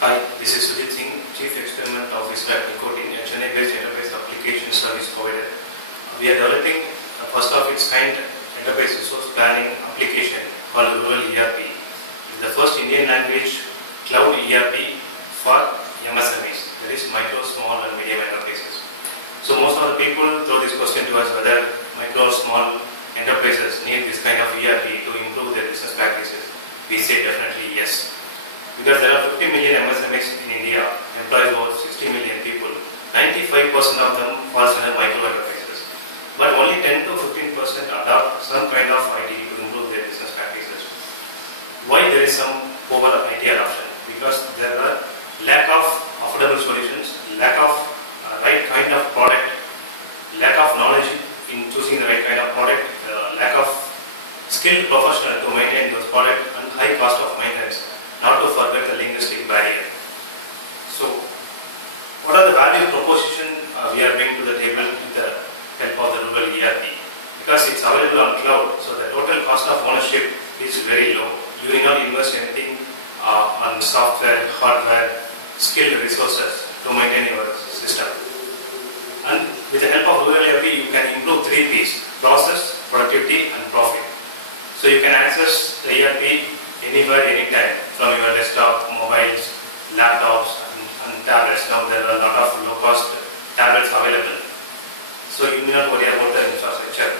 Hi, this is Sujit Singh, Chief Experiment Officer at Nicotine, a Chennai-based enterprise application service provider. We are developing a first of its kind enterprise resource planning application called Rural ERP. It is the first Indian language cloud ERP for MSMEs, that is micro, small and medium enterprises. So most of the people throw this question to us whether micro, small enterprises need this kind of ERP to improve their business practices. We say definitely yes. Because there are 50 million MSMEs in India, employs about 60 million people. 95% of them falls under micro enterprises. But only 10 to 15% adopt some kind of IT to improve their business practices. Why there is some poor IT adoption? Because there are lack of affordable solutions, lack of right kind of product, lack of knowledge in choosing the right kind of product, lack of skilled professional to maintain those products, and high cost of maintenance. Not to forget the linguistic barrier. So, what are the value proposition we are bringing to the table with the help of the Rural ERP? Because it's available on cloud, so the total cost of ownership is very low. You will not invest anything on software, hardware, skilled resources to maintain your system. And with the help of Rural ERP, you can improve 3 P's: process, productivity, and profit. So you can access the ERP anywhere, anytime, from your desktop, mobiles, laptops and tablets. Now there are a lot of low-cost tablets available. So you need not worry about the infrastructure.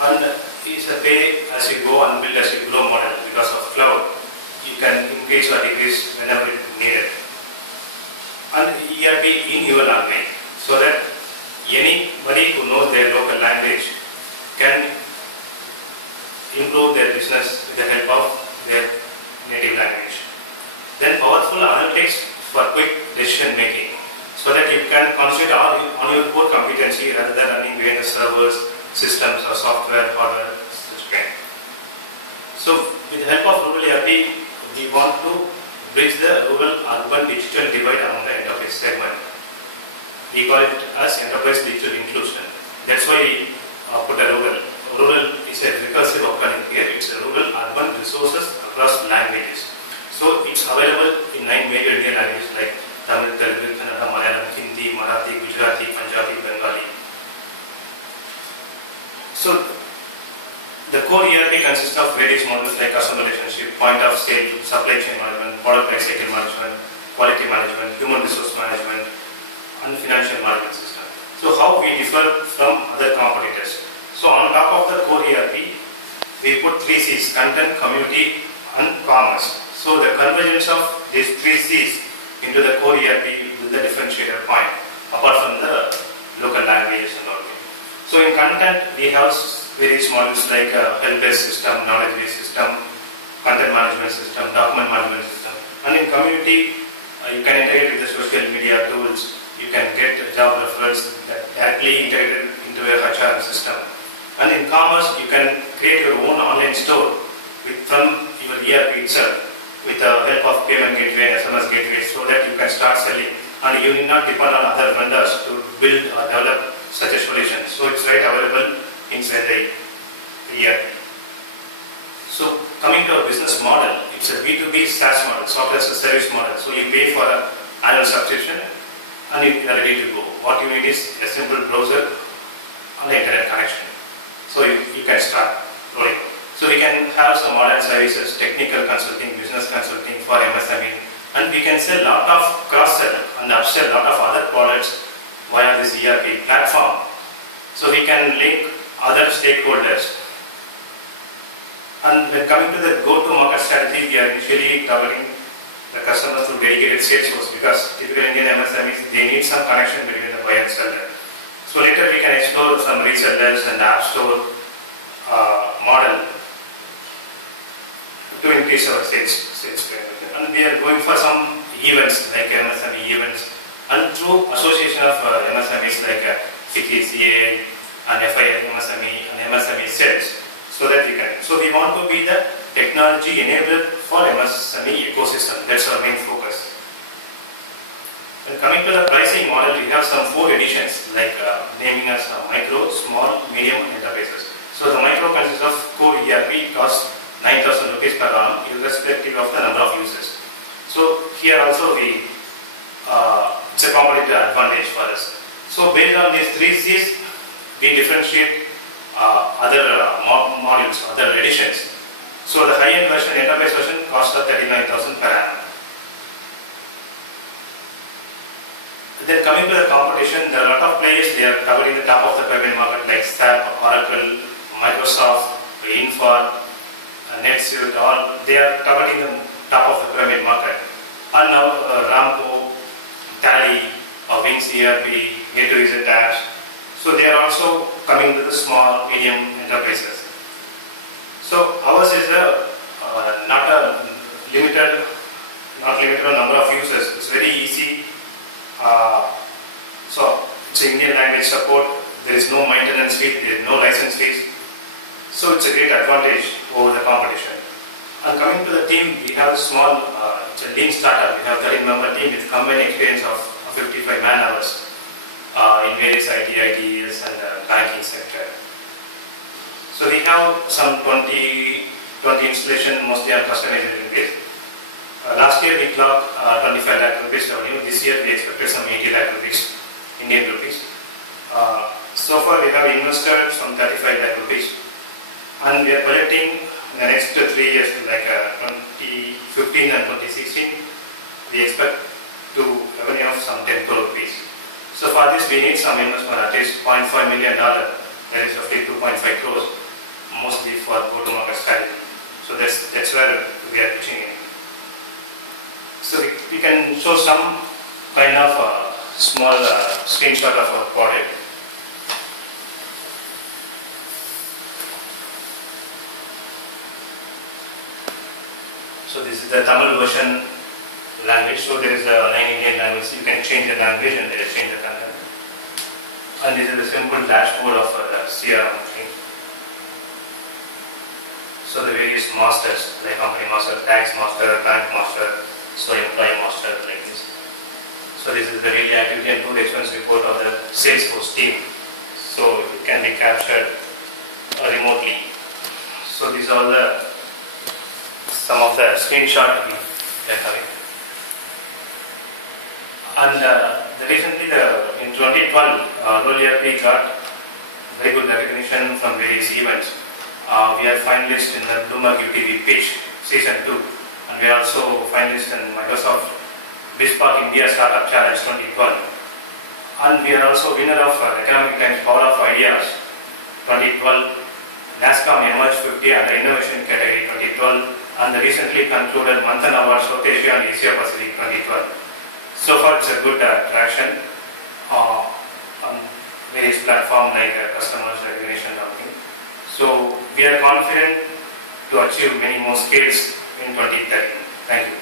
And it's a pay as you go and build as you grow model. Because of cloud, you can increase or decrease whenever it needed. And ERP in your language, so that anybody who knows their local language can improve their business with the help of their native language. Then powerful analytics for quick decision making, so that you can concentrate on your core competency rather than running behind the servers, systems or software hardware system. So with the help of Rural ERP, we want to bridge the rural-urban digital divide among the enterprise segment. We call it as enterprise digital inclusion. That's why we put a rural. Rural is a recursive occurring here. It's a rural-urban resources across languages. So it's available in 9 major Indian languages like Tamil, Telugu, Kannada, Malayalam, Hindi, Marathi, Gujarati, Punjabi, Bengali. So the core ERP consists of various modules like customer relationship, point of sale, supply chain management, product life cycle management, quality management, human resource management, and financial management system. So how we differ from other competitors? So on top of the core ERP, we put 3 C's: content, community, and commerce. So the convergence of these 3 C's into the core ERP is the differentiator point, apart from the local languages and all. So in content, we have various modules like help-desk system, knowledge-based system, content management system, document management system. And in community, you can integrate with the social media tools. You can get job referrals that directly integrated into your HR system. And in commerce, you can create your own online store from your ERP itself with the help of payment gateway and SMS gateway, so that you can start selling. And you need not depend on other vendors to build or develop such a solution. So it's right available inside the ERP. So coming to our business model, it's a B2B SaaS model, software as a service model. So you pay for an annual subscription and you are ready to go. What you need is a simple browser and the internet connection. So you can start rolling. So we can have some modern services, technical consulting, business consulting for MSME, and we can sell a lot of cross-sell and upsell a lot of other products via this ERP platform. So we can link other stakeholders. And when coming to the go-to-market strategy, we are initially targeting the customers through dedicated sales force, because typical Indian MSMEs, they need some connection between the buyer and seller. So later we can explore some resellers and app store model to increase our sales. And we are going for some events like MSME events, and through association of MSMEs like CA and FI MSME and MSME sales, so that we can. So we want to be the technology enabler for MSME ecosystem. That's our main focus. When coming to the pricing model, we have some 4 editions like naming as micro, small, medium and enterprises. So the micro consists of core ERP, costs 9,000 rupees per annum irrespective of the number of users. So here also it's a competitive advantage for us. So based on these three C's, we differentiate other modules, other editions. So the high-end version, enterprise version, costs of 39,000 per annum. Then coming to the competition, there are a lot of players. They are covering the top of the pyramid market like SAP, Oracle, Microsoft, Infor, NetSuite. All they are covering the top of the pyramid market. And now Ramco, Tally, Wings ERP, Gateway Tabs. So they are also coming to the small, medium enterprises. So ours is not limited number of users. It's very easy. So it's Indian language support. There is no maintenance fee. There is no license fees. So it's a great advantage over the competition. And coming to the team, we have a small, it's a lean startup. We have a 13-member team with combined experience of 55 man-hours in various IT, ITES and banking sector. So we have some 20 installation, mostly on customization base. Last year we clocked 25 lakh rupees revenue. This year we expected some 80 lakh rupees, Indian rupees. So far we have invested some 35 lakh rupees. And we are projecting in the next 3 years, like 2015 and 2016, we expect to revenue of some 10 crore rupees. So for this we need some investment, at least $0.5 million, that is roughly 2.5 crores, mostly for go-to-market strategy. So that's where we are pitching in. So we can show some kind of small screenshot of our product. So this is the Tamil version language. So there is 9 Indian languages. You can change the language and they will change the content. And this is the simple dashboard of the CRM thing. So the various masters, like company master, tax master, bank master, so employee master, like this. So this is the daily activity and 2 expense report of the Salesforce team. So it can be captured remotely. So these are some of the screenshot we are having. And recently in 2012, Roll ERP got very good recognition from various events. We are finalists in the Bloomberg UTV Pitch Season 2, and we are also finalists in Microsoft BizSpark India Startup Challenge 2012. And we are also winner of Economic Times Power of Ideas 2012, NASSCOM Emerge 50 under Innovation category 2012, and the recently concluded Manthan Award South Asia and Asia Pacific 2012. So far it's a good traction on various platforms like customers recognition and everything. So we are confident to achieve many more scales in 2030. Thank you.